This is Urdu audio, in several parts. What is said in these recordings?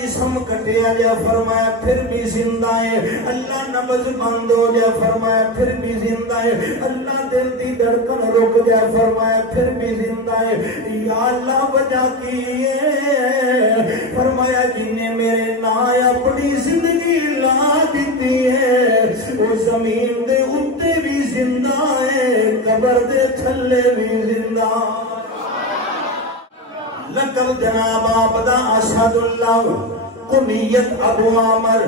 جسم کٹیا جا فرمایا پھر بھی زندہ ہے، اللہ نبض بند ہو جا فرمایا پھر بھی زندہ ہے، اللہ دل دی دھڑکن رک جا فرمایا پھر بھی زندہ ہے۔ یا اللہ وجہ کی ہے فرمایا جن نے میرے نام اپنی زندگی لا دیتی ہے وہ زمین دے اتے بھی زندہ ہے، قبر دے تھلے بھی زندہ۔ لقب جناب آبدہ اسد اللہ کنیت ابو عامر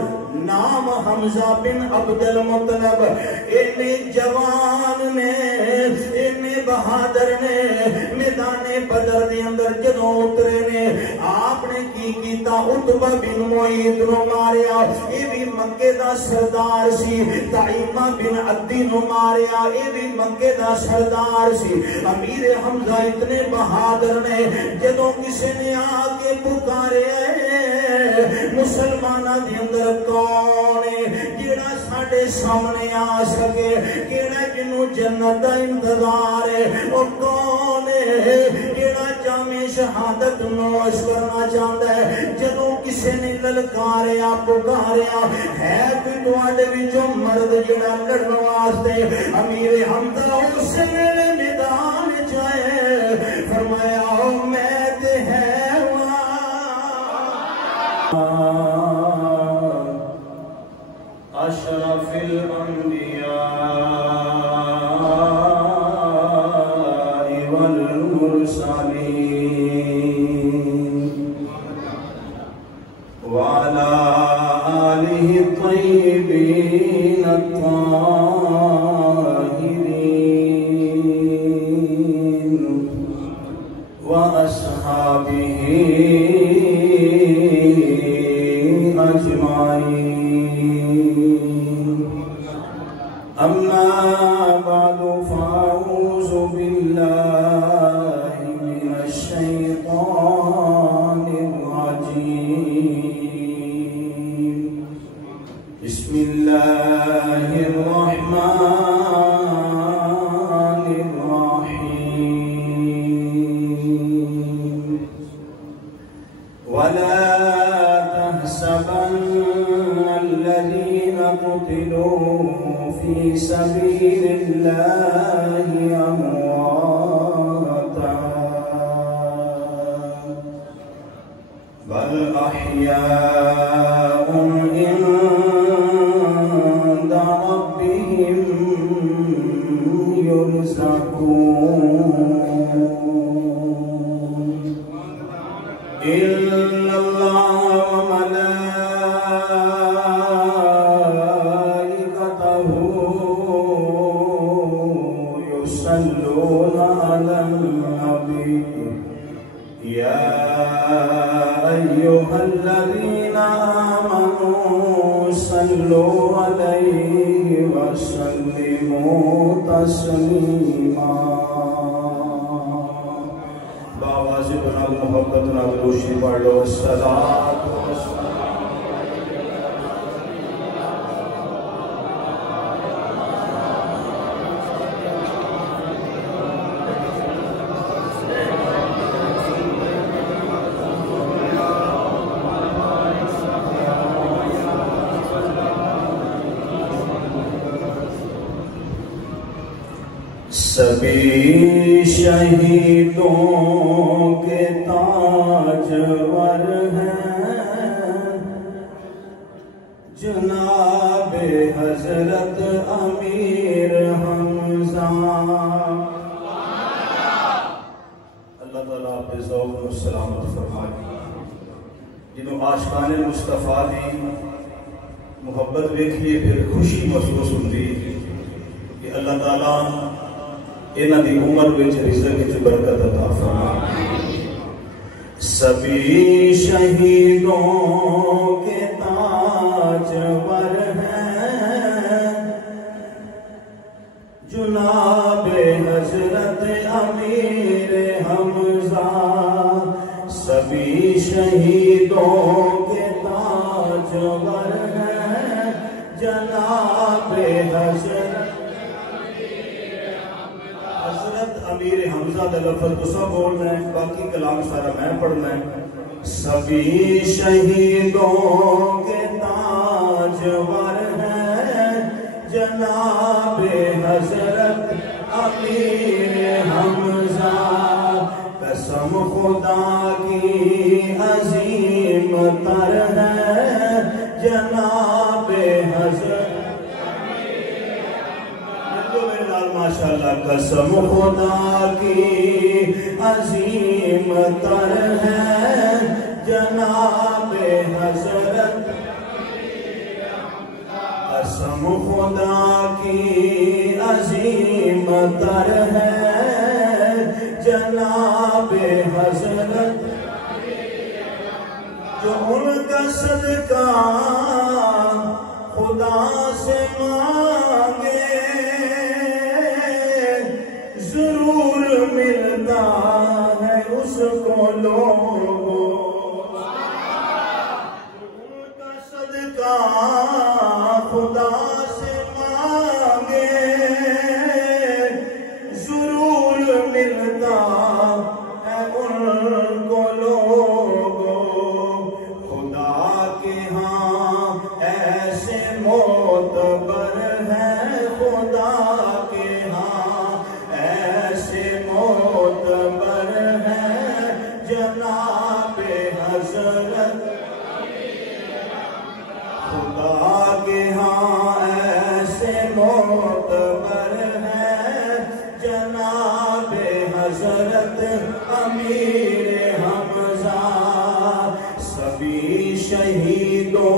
نام حمزہ بن عبد المطلب، اینے جوان نے اینے بہادر نے میدان بدر دے اندر جدوں اترے نے آپ نے کی کیتا عتبہ بن معیط نو ماریا، اے بھی مکے دا سردار سی، طعیمہ بن عدی نو ماریا، اے بھی مکے دا سردار سی۔ امیر حمزہ اتنے بہادر نے جدوں کسی نے آگے پکارے مسلمانہ دے اندر کون ہے جیڑا ساڑھے سامنے آ سکے، کیڑا جنہوں جنت دا انتظار ہے، اور کون ہے جیڑا جامع شہادت نوش کرنا چاہتا ہے۔ جدوں کسی نے للکاریا پکاریا ہے کوئی تواڈے وچوں مرد جیڑا لڑن واسطے، امیر حمزہ اس میدان چاہے فرمایا میں تے ہے اشرف الانبیاء والمرسلین وعلى آلہ الطیبین الطاہرین وأصحابہ أجمعين، أما بعد فأعوذ بالله من الشيطان الرجيم، بسم الله الرحمن الرحيم، ولا الذين قتلوا في سبيل الله أمواتا بل أحياء عند ربهم يرزقون، إن الله وملائكته يصلون على النبي يا أيها الذين آمنوا صلوا عليه وسلموا تسليما۔ باواز بنال محبت نال روشی پڑھ لو صلاۃ سبھی شہیدوں کے تاجور ہیں جناب حضرت امیر حمزہ۔ اللہ تعالیٰ آپ کے ذوق و سلامت فرمائے، جنہوں عاشقان مصطفیٰ دی محبت دیکھیے پھر خوشی محسوس ہوتی کہ اللہ تعالیٰ انہاں دی عمر وچ رزق وچ برکت عطا فرمائے۔ سبھی شہیدوں کے تاجور ہیں جناب حضرت امیر حمزہ، سبھی شہیدوں کے تاجور ہیں جناب حضرت امیر حمزہ دا لفظ تسا بولنا ہے، باقی کلام سارا میں پڑھنا ہے۔ سبھی شہیدوں کے تاجور ہیں جناب حضرت امیر حمزہ قسم خدا کی عظیم تر ہے جناب حضرت ماشاءاللہ قسم خدا کی عظیم تر ہے جناب حضرت قسم خدا کی عظیم تر ہے جناب حضرت جو ان کا صدقہ خدا سے مانگے ضرور ملتا ہے اس کو لوگوں ان کا صدقہ خدا سے مانگے ضرور ملتا ہے ان کو لوگوں خدا کے ہاں ایسے معتبر ہیں خدا کے ہاں ایسے معتبر ہیں جناب حضرت خدا کے ہاں ایسے معتبر ہیں جناب حضرت امیر حمزہ سبھی شہیدوں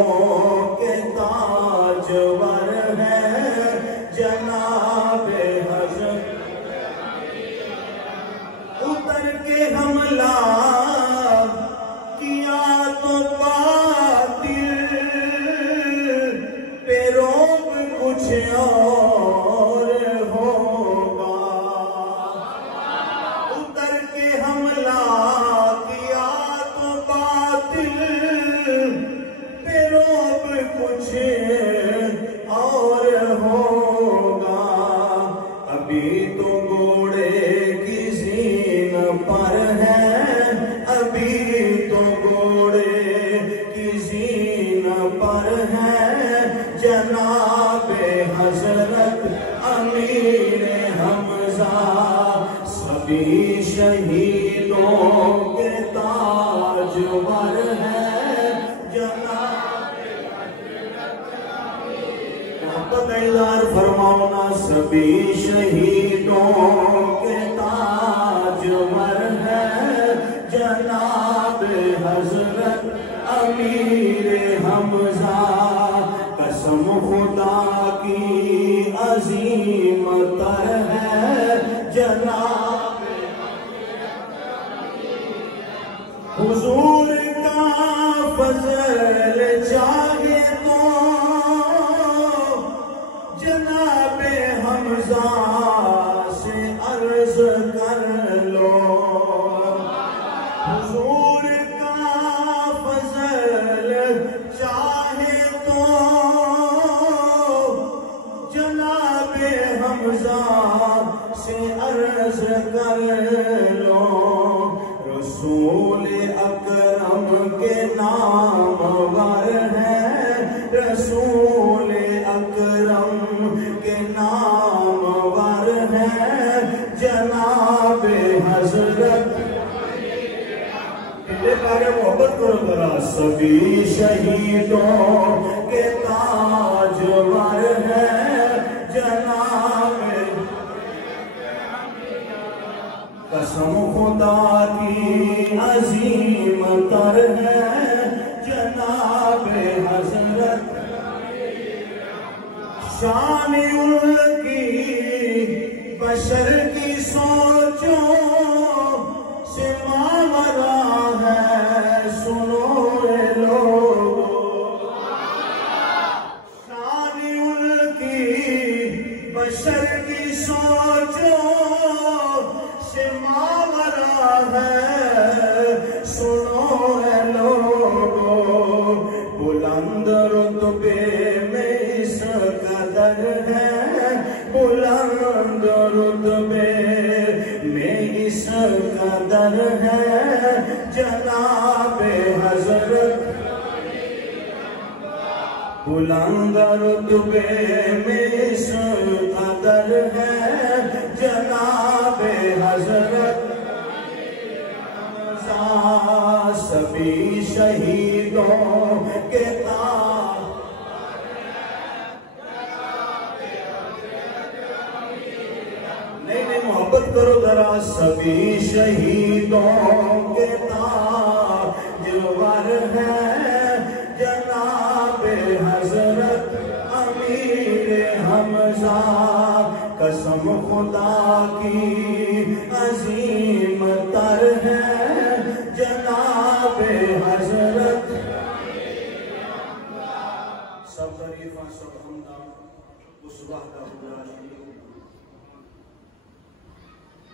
کے تاجور ہیں جناب حضرت اتر کے حملہ کیا تو باطل پہ روب کچھ اور ہوگا اتر کے حملہ کیا تو باطل پہ روب کچھ اور ہوگا ابھی تو گھوڑے کی زین پر ہے ابھی تو گھوڑے کی زین پر ہے جناب حضرت امیر حمزہ سبھی شہیدوں کے تاجور ہیں جناب محبت اظہار فرماؤنا سبھی شہیدوں کے تاجور ہیں جناب حضرت امیر حمزہ قسم خدا کی عظیم تر ہے جناب حضور کا فضل چاہے تو جناب حمزہ سے عرض کر لو حضور کا فضل چاہے تو جناب حمزہ سے عرض کر لو رسول اکرم کے نامور ہیں رسول اکرم کے نامور ہیں جناب حضرت محبت کرو ذرا سبھی شہیدوں کے تاجور ہیں جناب قسم خدا کی عظیم تر ہے جناب حضرت شان ان کی بشر کی سوچوں سے ماورا ہے سنو لوگو شان ان کی بشر کی سوچوں سے ماورا ہے سنو لوگو بلند رتبے میں اس قدر ہے بلند رتبے میں اس قدر ہے جناب حضرت حمزہ سبھی شہیدوں کے تاج نہیں محبت کرو ذرا سبھی شہیدوں کے تاجور ہے جناب حضرت امیر حمزہ قسم خدا کی عظیم تر ہے جناب حضرت سب تعریفاں سب حمدہ اس وحدہ لا شریک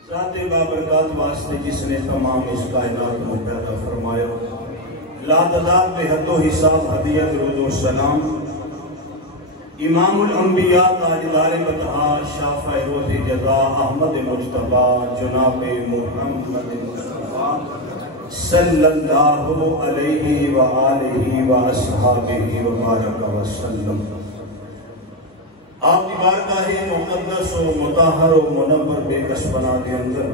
ذات بابرکات واسطے جس نے تمام اس کائنات کو پیدا فرمایا لا تعداد بے حد و حساب ہدیہ درود و سلام امام الانبیاء تاجدار بطحا شافع روز جزا احمد مجتبی جناب محمد مصطفیٰ صلی اللہ علیہ وآلہ وآصحابہ وبارک وسلم آپ کی بارگاہ مقدس و مطہر و منور بے کسبنا کے اندر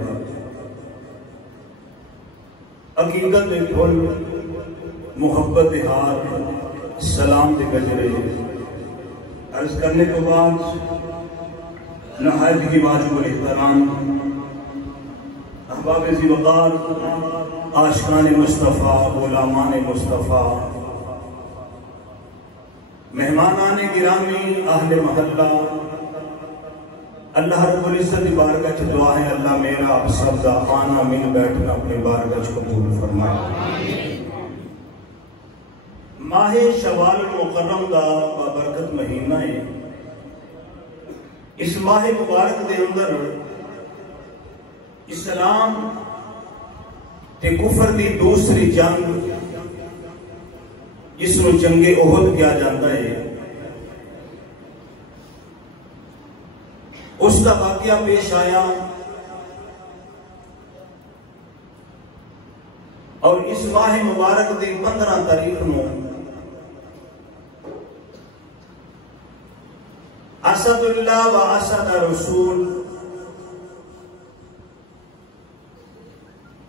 عقیدت پھول محبت ہار سلام دے گجرے عرض کرنے کے بعد نہایت کی واجب الاحترام احباب ذی وقار عاشقان مصطفیٰ غلامان مصطفیٰ مہمانان گرامی اہل محلہ اللہ رب العزت بارگاہ کی دعا ہے اللہ میرا آپ سب دا آنا مل بیٹھنا اپنی بارگاہ کو قبول فرمائے ماہ شوال المکرم دا بابرکت مہینہ ہے اس ماہ مبارک دے اندر اسلام تے کفر دی دوسری جنگ جس کو جنگ احد کیا جاتا ہے اس کا واقعہ پیش آیا اور اس ماہ مبارک دی 15 تاریخ نو اسد اللہ و اسد رسول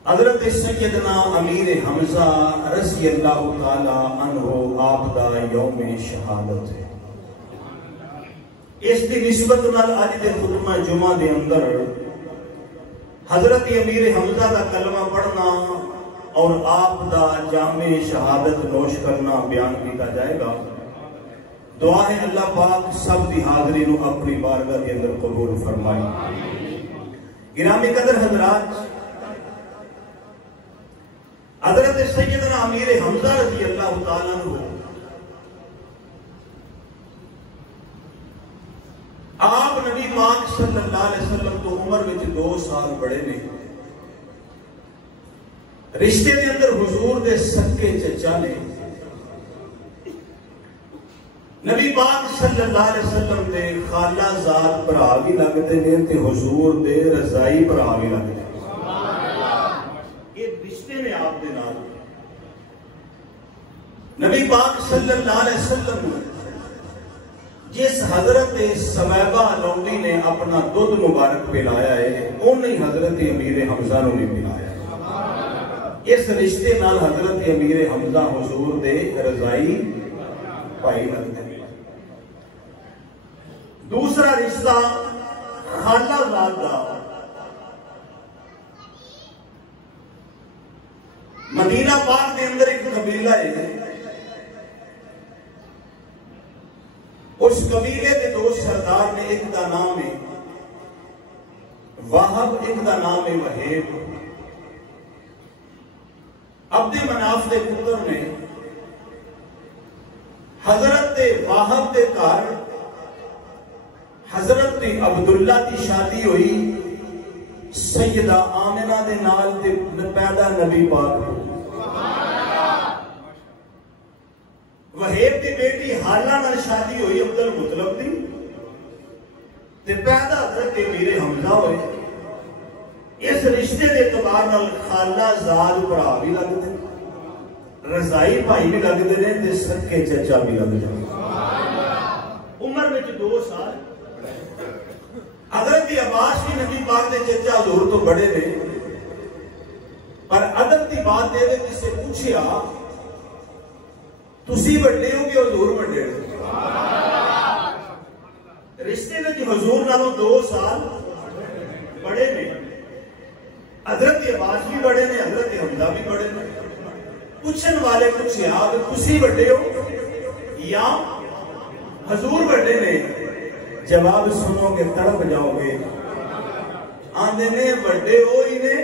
حضرت سیدنا امیر حمزہ رضی اللہ تعالی عنہ آپ دا یوم شہادت ہے اس دی نسبت نال آج دے خطبہ جمعہ دے اندر حضرت امیر حمزہ دا کلمہ پڑھنا اور آپ دا جامع شہادت نوش کرنا بیان کیتا جائے گا دعا ہے اللہ پاک سب دی حاضری نو اپنی بارگاہ کے اندر قبول فرمائے گرامی قدر حضرات حضرت سیدنا امیر حمزہ رضی اللہ تعالیٰ عنہ آپ نبی پاک صلی اللہ علیہ وسلم تو عمر میں 2 سال بڑے نے رشتے دے اندر حضور دے سکے چچا نے نبی پاک صلی اللہ علیہ وسلم دے خالہ زاد برا بھی لگتے ہیں تے حضور دے رضائی برا بھی لگتے ہیں یہ رشتے میں آپ دے نال نبی پاک صلی اللہ علیہ وسلم جس حضرت سمیبہ لونڈی نے اپنا دودھ مبارک پلایا ہے انہیں حضرت امیر حمزہ نے پلایا ہے اس رشتے نال حضرت امیر حمزہ حضور دے رضائی پائی لگتے ہیں دوسرا رشتہ خالہ زاد کا مدینہ پاک کے اندر ایک قبیلہ ہے اس قبیلے کے 2 سردار نے ایک دا نام ہے واہب ایک دا نام ہے وہیب عبد مناف دے پتر نے حضرت واہب دے کار حضرت عبداللہ دی شادی ہوئی سیدہ آمنہ دے نال دے پیدا نبی پاک وہیب دی بیٹی حالہ نال شادی ہوئی عبد المطلب دی تے پیدا حضرت امیر حمزہ ہوئے اس رشتے دے اعتبار نال خالہ زاد برا بھی لگتے رضائی بھائی بھی لگتے ہیں تے سکے چچا بھی لگتے ہیں 2 سال حضرت عباس بھی نبی پاک دے چچا حضور تو بڑے نے پر ادب دی بات دے دے جس سے پوچھیا تسی بڑے ہو کہ حضور بڑے ہو رشتے میں جو حضور نالوں 2 سال بڑے نے حضرت عباس بھی بڑے نے حضرت حمزہ بھی بڑے نے پوچھن والے پوچھیا کہ تسی بڑے ہو یا حضور بڑے نے جواب سنو گے تڑپ جاؤ گے آندے نے بڑے ہوئی نے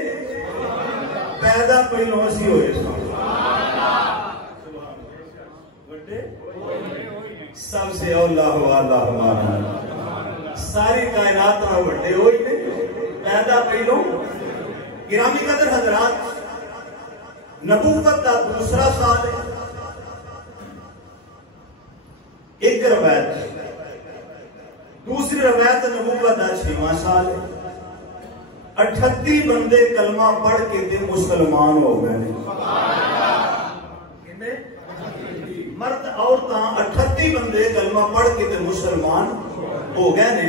پیدا پہلو اسی ہوئے بڑے سب سے اللہ واللہ ہمارا ساری کائنات میں بڑے ہوئی نے پیدا پہلو گرامی قدر حضرات نبوت کا 2 سال ہے ایک روایت دوسری روایت نبوت کا 6واں سال ہے 38 بندے کلمہ پڑھ کے دے مسلمان ہو گئے مرد عورتاں 38 بندے کلمہ پڑھ کے دے مسلمان ہو گئے نے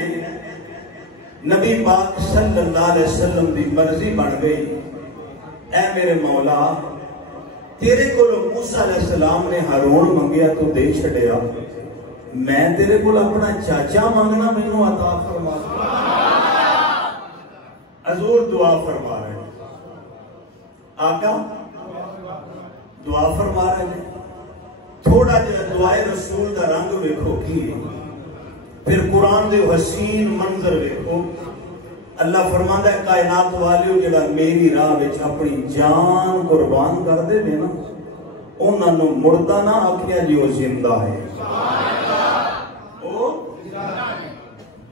نبی پاک صلی اللہ علیہ وسلم دی مرضی بن گئی اے میرے مولا تیرے کو موسیٰ علیہ السلام نے ہارون منگیا تو دے چھڑیا میں تیرے کو اپنا چاچا مانگنا میں نو عطا فرما حضور دعا فرما رہے ہیں آقا دعا فرما رہے ہیں تھوڑا جا دعائے رسول دا رنگ ویکھو کی پھر قرآن دے حسین منظر ویکھو اللہ فرماتا ہے کائنات والیو جڑا میری راہ وچ اپنی جان قربان کر دے نا انہاں نو مردہ نہ آکھیا جی وہ زندہ ہے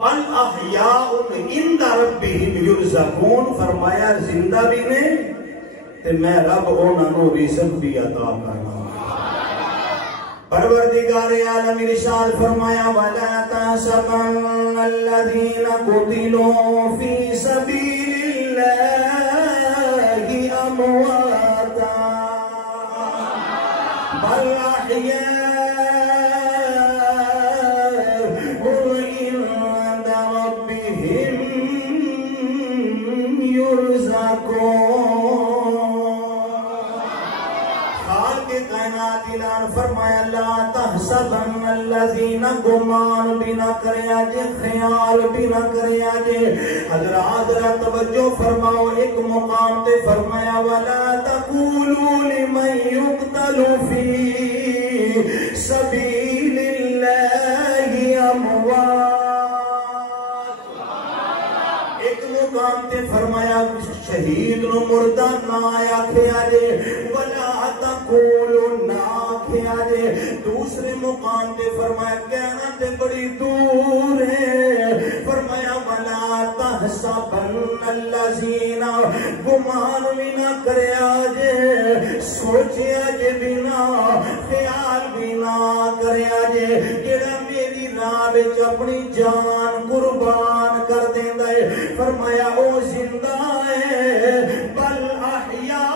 الاحیاء عند ربہم یرزقون فرمایا زندہ بھی نے تے میں رب انہاں نو رزق بھی عطا کرنا پروردگار عالم ارشاد فرمایا وَلَا تَحْسَبَنَّ الَّذِينَ قُتِلُوا فِي سَبِيلِ اللَّهِ أَمْوَاتًا بَلْ أَحْيَاءٌ عِندَ رَبِّهِمْ فرمایا لا تحسبن الذین گمان بھی نہ کریا جے خیال بھی نہ کریا جے حضرات ذرا توجہ فرماؤ ایک مقام تے فرمایا ولا تقولوا لمن يقتل في سبيل الله اموات ایک مقام تے فرمایا شہید نو مردہ نہ آکھیا جے ولا تقولوا نہ آکھیا جے دوسرے مقام تے فرمایا کہنا تے بڑی دور ہے فرمایا ولا تحسبن الذین گمان بھی نہ کریا جے سوچیا جے بنا خیال بھی نہ کریا جے جڑا میری راہ وچ اپنی جان قربان کر دیندا ہے فرمایا او زندہ ہے بل احیاء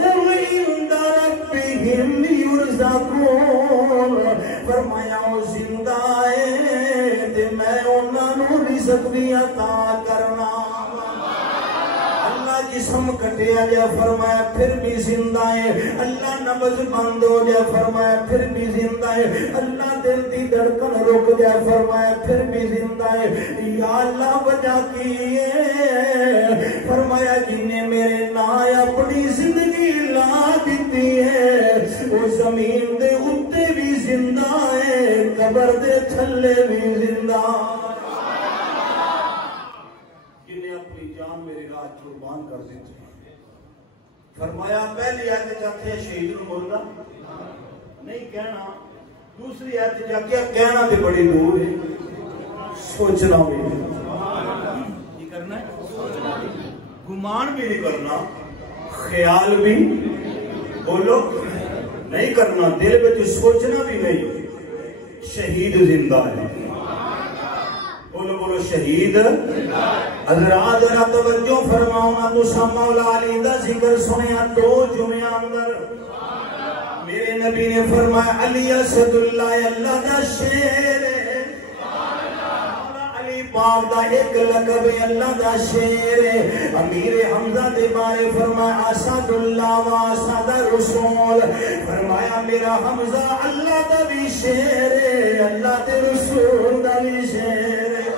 عند ربہم یرزقون فرمایا او زندہ ہے تے میں انہاں نو رزق بھی عطا کرنا اللہ جسم کٹیا جا فرمایا پھر بھی زندہ ہے اللہ نبض بند ہو جا فرمایا پھر بھی زندہ ہے اللہ دل دی دھڑکن رک جا فرمایا پھر بھی زندہ ہے یا اللہ وجہ کی فرمایا جنہیں میرے نائے اپنی زندگی لا دیتی ہے وہ زمین دے اتے بھی زندہ ہے قبر دے تھلے بھی زندہ جنہیں اپنی جان میری راہ قربان کر دیتی ہے فرمایا پہلی آیت چاہتے ہیں شہید مردہ نہیں کہنا دوسری آیت چاہتے ہیں کہنا تے بڑی دور ہے سوچنا بھی یہ کرنا ہے گمان بھی نہیں کرنا خیال بھی بولو نہیں کرنا دل میں تو سوچنا بھی نہیں شہید زندہ ہے بولو بولو شہید حضرات ذرا توجہ فرماؤ نا تو مولا علی دا ذکر سنیا دو جمعہ اندر میرے نبی نے فرمایا علی اسد اللہ اللہ دا شیر ہے پاک دا ایک لقب اللہ دا شیر ہے امیر حمزہ دے بارے فرمایا اسد اللہ و اسد رسول فرمایا میرا حمزہ اللہ دا بھی شیر ہے اللہ دے رسول دا بھی شیر ہے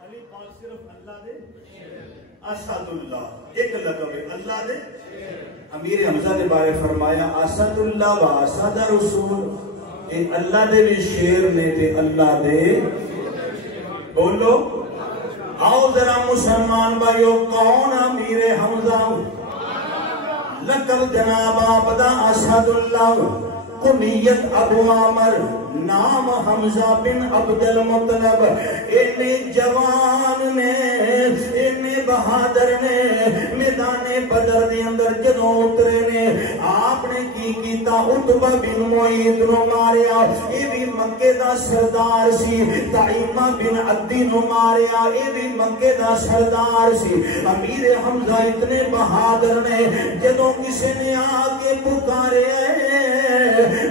علی پاک صرف اللہ دے اسد اللہ ایک لقب ہے اللہ دے امیر حمزہ دے بارے فرمایا اسد اللہ و اسد رسول اے اللہ دے بھی شیر نے تے اللہ دے بولو آؤ ذرا مسلمان بھائیو کون امیر حمزہ لقب جناب آپ دا اسد اللہ کنیت ابو عامر نام حمزہ بن عبد المطلب اینے جوان نے اینے بہادر نے میدان بدر دے اندر جدوں اترے نے آپ نے کی کیتا عتبہ بن معیط نو ماریا اے بھی مکے دا سردار سی طعیمہ بن عدی نو ماریا اے بھی مکے دا سردار سی امیر حمزہ اتنے بہادر نے جدوں کسی نے آگے پکارے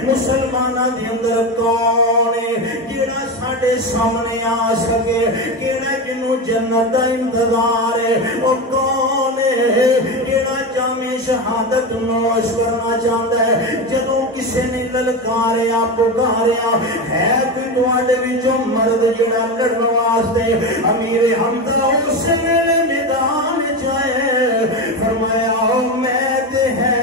مسلمانہ دی اندر کون ہے جیڑا ساڑھے سامنے آ سکے کیڑا جنہوں جنت دا انتظار ہے وہ کون ہے جیڑا جامع شہادت نوش کرنا چاہتا ہے جدوں کسی نے للکاریا پکاریا ہے کوئی دوڑے بھی جو مرد جیڑا لڑن واسطے امیر حمزہ اس ویلے میدان چاہے فرمایا میں تے ہے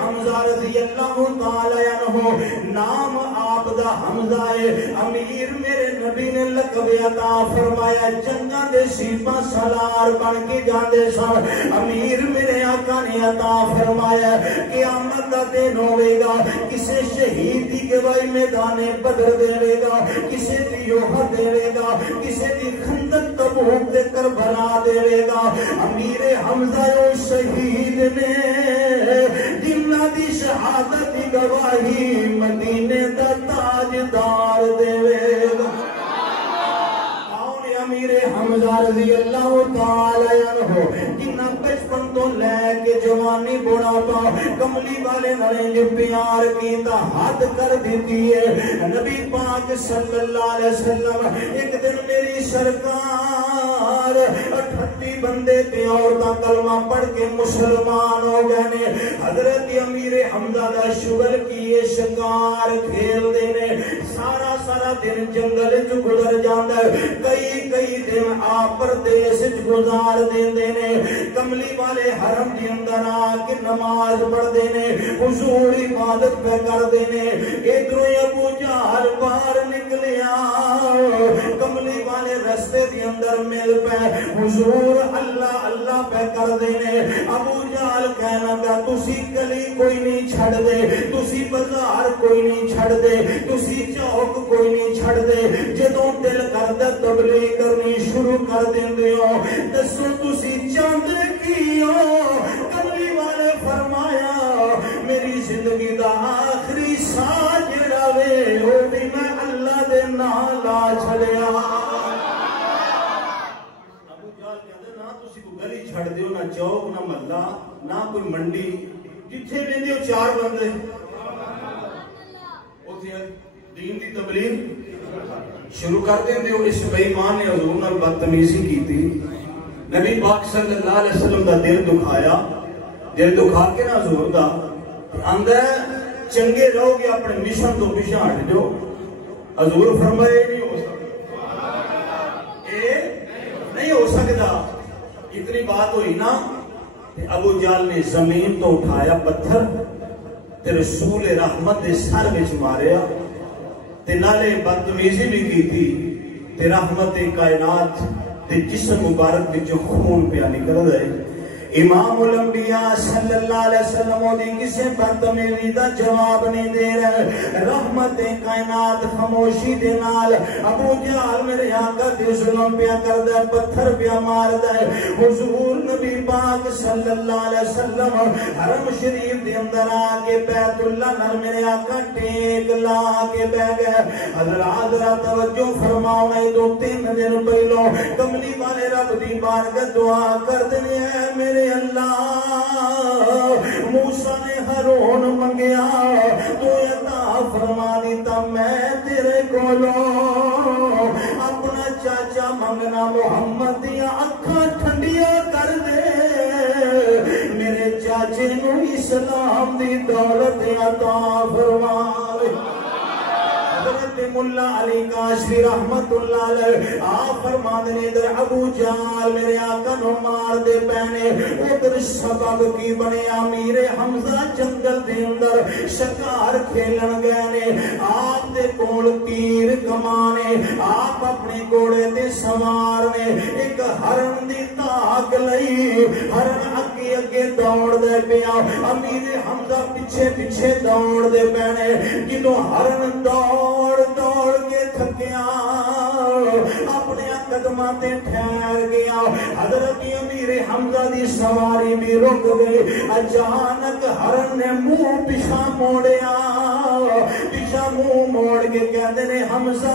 حمزہ رضی اللہ تعالی عنہ نام آپ دا حمزہ ہے امیر میرے نبی نے لقب عطا فرمایا جنگاں دے سپاہ سالار بن کے جاندے سن امیر میرے آقا نے عطا فرمایا قیامت دا دن ہوے گا کسے شہید دی گواہی میدان بدر دے گا کسے دی احد دے گا کسے دی خندق تبوک دے کربلا دے گا امیر حمزہ او شہید نے جنہ دی شہادت دی گواہی مدینے دا تاجدار دے گا امیر حمزہ رضی اللہ تعالی عنہ جنہ بچپن تو لے کے جوانی بڑھاپا کملی والے نرنج پیار کی تا حد کر دیتی ہے نبی پاک صلی اللہ علیہ وسلم ایک دن میری سرکار 38 بندے تے عورتاں کلمہ پڑھ کے مسلمان ہو گئے نے حضرت امیر حمزہ دا شغل کیے شکار کھیل دینے سارا دن جنگل جو گزر جاندہ کئی دن آپ پردیس گزار دینے کملی والے حرم کے اندر آ کے نماز پڑھ دینے حضور عبادت پہ کر دینے ادھروں ابو جہل باہر نکلیا کملی والے رستے کے اندر مل پہ حضور اللہ اللہ پہ کر دینے ابو جہل کہنا پہ تسی گلی کوئی نہیں چھڑ دے تسی بازار کوئی نہیں چھڑ دے تسی چوک کوئی نہیں چھڑ دے جدوں دل کردہ تبلیغ کرنی شروع کر دیندے ہو دسو تسی چاہتے کیو کملی والے فرمایا میری زندگی دا آخری سا جڑا وے او بھی میں اللہ دے نام لا چھڑیا ابو جہل کہندے نہ تسی کو گلی چھڑ دیو نہ چوک نہ محلہ نہ کوئی منڈی جتھے ویندے ہو 4 بندے اوتھے دین دی تبلیغ شروع کر دیں دے اس بے ایمان نے حضور نال بدتمیزی کی تھی نبی پاک صلی اللہ علیہ وسلم دا دل دکھایا دل دکھا کے نہ حضور دا اندر چنگے رہو گے اپنے مشن تو پیچھے ہٹ جو حضور فرمائے نہیں ہو سکتا نہیں ہو سکتا اتنی بات ہوئی نا ابو جہل نے زمین تو اٹھایا پتھر تے رسول رحمت دے سر وچ ماریا تے نالے بدتمیزی بھی کی تھی تے رحمت کائنات تے جسم مبارک وچ خون پیا نکل رہے امام الانبیاء صلی اللہ علیہ وسلم دی کسے بدتمیزی دا جواب نہیں دے رہے رحمت کائنات خاموشی دے نال ابو جہل میرے آقا تے ظلم پیا کردا ہے پتھر پیا ماردا ہے حضور نبی پاک صلی اللہ علیہ وسلم حرم شریف دے اندر آ کے بیت اللہ نال میرے آقا ٹیک لا کے بیٹھ گئے حضرات ذرا توجہ فرماؤ نہیں 2-3 دن پہلو کملی والے رب دی بارگاہ دعا کر دے میرے اللہ موسیٰ نے ہارون منگیا تو عطا فرما دیتا میں جنوں اسلام دی دولت عطا فرمائے حضرت ملا علی کاشفی رحمت اللہ علیہ آپ فرماتے ہیں ادھر ابو جہل میرے آقا نو مار دے پہنے ادھر سبب کی بنے امیر حمزہ جنگل دے اندر شکار کھیلن گئے نے آپ دے کول تیر کمانے آپ اپنے گھوڑے تے سوار نے ایک ہرن دی تاک لئی ہرن اگے اگے دوڑ دے پیا امیر حمزہ پیچھے پیچھے دوڑ دے پہنے جدوں ہرن دوڑ کے تھکیا اپنے قدماں تے ٹھہر گیا حضرت امیر حمزہ دی سواری بھی رک گئی اچانک ہرن نے منہ پیچھے موڑیا پیچھے منہ موڑ کے کہندے نے حمزہ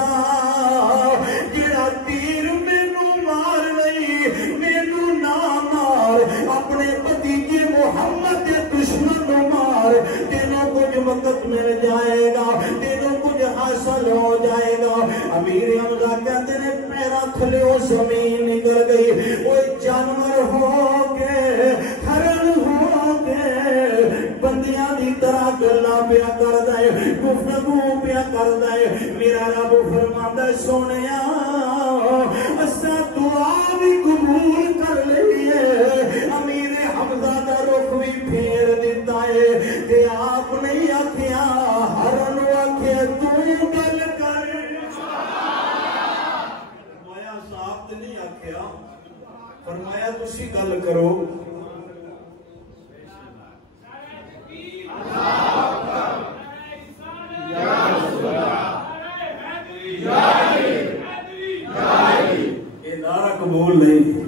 جڑا تیر مینوں مار لئی مینوں نہ مار اپنے بھتیجے محمد دے دشمن نو مار تینوں کچھ وقت مل جائے گا تینوں کچھ حاصل ہو جائے گا امیر حمزہ کہتے ہیں پیرا تھلیوں زمین نکل گئی وہ جانور ہو کے ہرن ہو کے بندیاں دی طرح گلا پیا کر دے گفتگو پیا کر دے میرا رب فرماندا سونیا اسا دعا بھی قبول کر لئی ہے امیر حمزہ دا رخ بھی پھیر دیتا ہے کہ آپ نہیں آکھیا ہرن آکھیا تو گل کر فرمایا صاحب تے نہیں آکھیا فرمایا تسی گل کرو یہ نعرہ قبول نہیں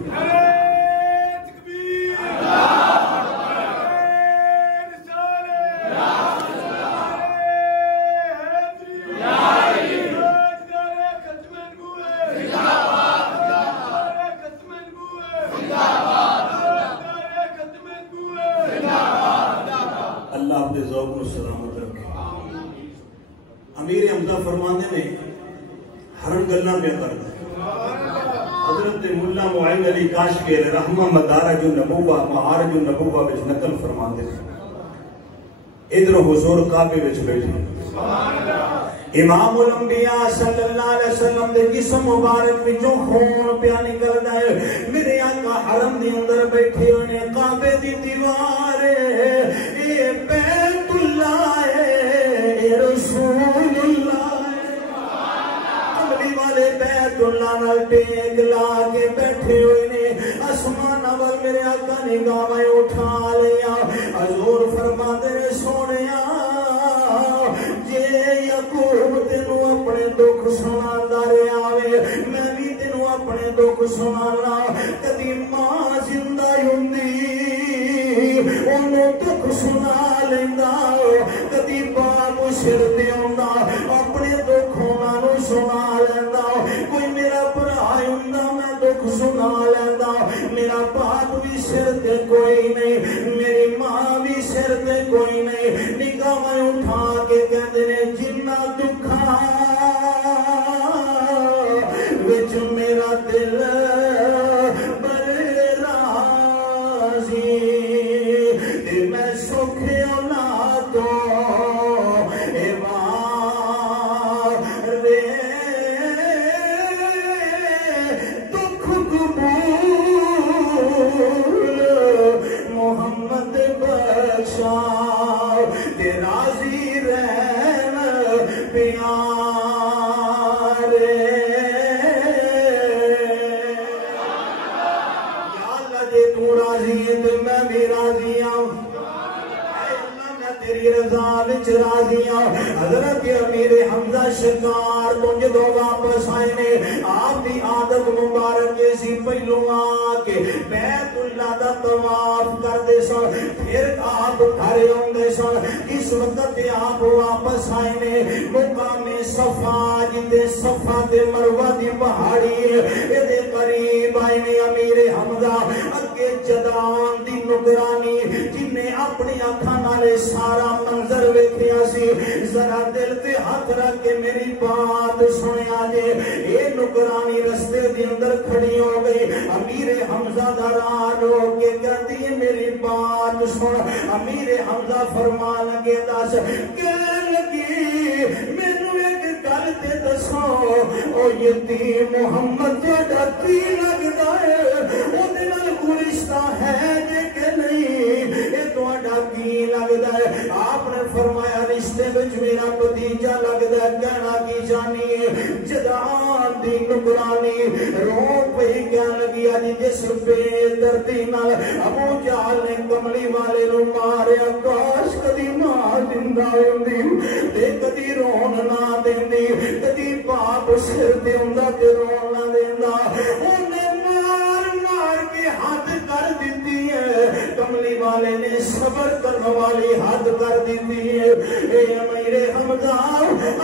اللہ اپنے ذوق کو سلامت رکھے امیر حمزہ فرماندے نے ہرن گلنا پہ کرتا حضرت ملا معین علی کاشفی رحمہ مدارج النبوہ معارج النبوہ وچ نقل فرماندے ادھر حضور کعبے وچ بیٹھے امام الانبیاء صلی اللہ علیہ وسلم دے جسم مبارک وچوں خون پیا نکلدا ہے میرے آقا حرم دے اندر بیٹھے ہوئے نے کعبے دی دیوار اے بیت اللہ اے رسول اللہ کملی والے بیت اللہ نال ٹیک لا کے بیٹھے ہوئے نے آسمان اول میرے آقا نے نگاہیں اٹھا لیا حضور فرماتے نے سونیا یعقوب تینوں اپنے دکھ سناندا رہیا وے میں بھی تینوں اپنے دکھ سنانا کدی ماں زندہ ہوندی اونوں دکھ سنا لیندا کدی باپ سر تے آوندا اپنے دکھ انہاں نوں سنا لیندا کوئی میرا بھرا ہوندا میں دکھ سنا لیندا میرا باپ بھی سر تے کوئی نہیں میری ماں بھی سر تے کوئی نہیں نگاہیں اٹھا کے کہندے نے جنہ دکھا وچ میرا دل بڑے راضی تے میں سکھ اولاد تو اے مارے دکھ قبول محمد بخشا تے راضی رہن پیارے یا اللہ جے تو راضی ہے تو میں بھی راضی ہوں تیری رضا وچ راضی ہوں حضرت امیر حمزہ شکار تو جدو واپس آئے نے آپ دی عادت مبارک سی پہلو آ کے بیت اللہ دا طواف کردے سن پھر آپ گھر آندے سن اس وقت آپ واپس آئے نے مقام صفا جتے صفا تے مروہ دی پہاڑی اے دے قریب آئے نے امیر حمزہ اگے جدان دی نگرانی جن نے اپنی آنکھاں نال سارا منظر ویکھیا سی ذرا دل تے ہاتھ رکھ کے میری بات سنیا جے اے نگرانی رستے دے اندر کھڑی ہو گئی. امیر حمزہ دا راہ روک کے کہتی ہے میری بات سن. امیر حمزہ فرما لگے دس کہنے لگی مینوں ایک گل تے دسو او یتیم محمد تہاڈا کی لگدا ہے اودے نال کوئی رشتہ ہے جے کہ نہیں اے تہاڈا کی لگدا ہے. آپ نے فرمایا رشتے وچ میرا بھتیجا لگدا ہے. کہنا کی جانی جدان دی نگرانی رو پئی کہن لگی اج جس بے دردی نال ابو جہل نے کملی والے نو ماریا کاش کدی مار دیندا ہوندی تے کدی رون نہ دیندی کدی باپ سر تے ہوندا تے رون نہ دیندا. اونے مار مار کے حد کر دتی ہے. کملی والے نے صبر کرنے والی حد کر دتی ہے. اے امیر حمزہ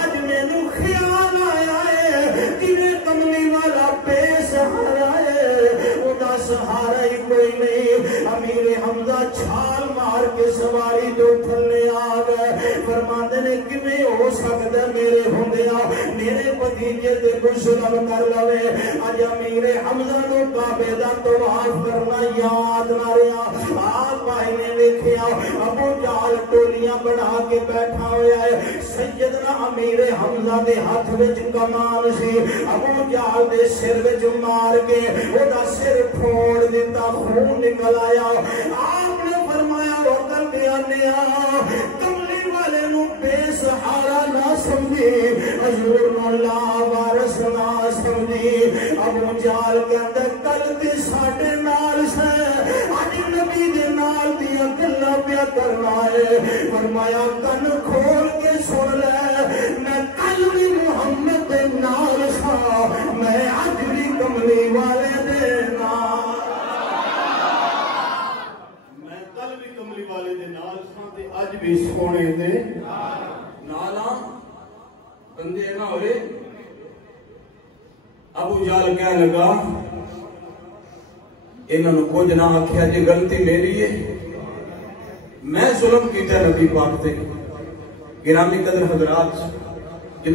اج مینوں خیال آیا ہے کہ کملی والا بے سہارا ہے ادا سہارا ہی کوئی نہیں. امیر حمزہ چھال مار کے سواری تو تھلے آ گئے. فرماندے نے کیویں ہو سکدا میرے ہوندیا میرے بھتیجے تے کوئی ظلم کر لوے. اج امیر حمزہ نو کعبے دا طواف کرنا یاد نہ رہیا. آپ بھائی نے دیکھیا ابو جہل ٹولیاں بنا کے بیٹھا ہویا ہے. سیدنا امیر حمزہ دے ہاتھ وچ کمان سی. ابو جہل دے سر وچ مار کے اودا سر پھوڑ دیتا خون نکل آیا. آپ نے فرمایا وکل بیانیا کملی والے نو بے سہارا نہ سمجھی حضور نو لا وارث نہ سمجھی. ابو جہل کہندا کل تے ساڈے نال سے اج نبی دے نال دیاں گلاں پیا کرنا ہے. فرمایا کن کھول کے سن لے میں کل بھی محمد دے نال سا میں اج بھی کملی والے دے نال اج بھی سونے دے نالا بندے نہ ہوئے. ابو جہل کہنے لگا انہوں نے کچھ نہ آکھیا جی غلطی میری ہے میں ظلم کیتا نبی پاک تے. گرامی قدر حضرات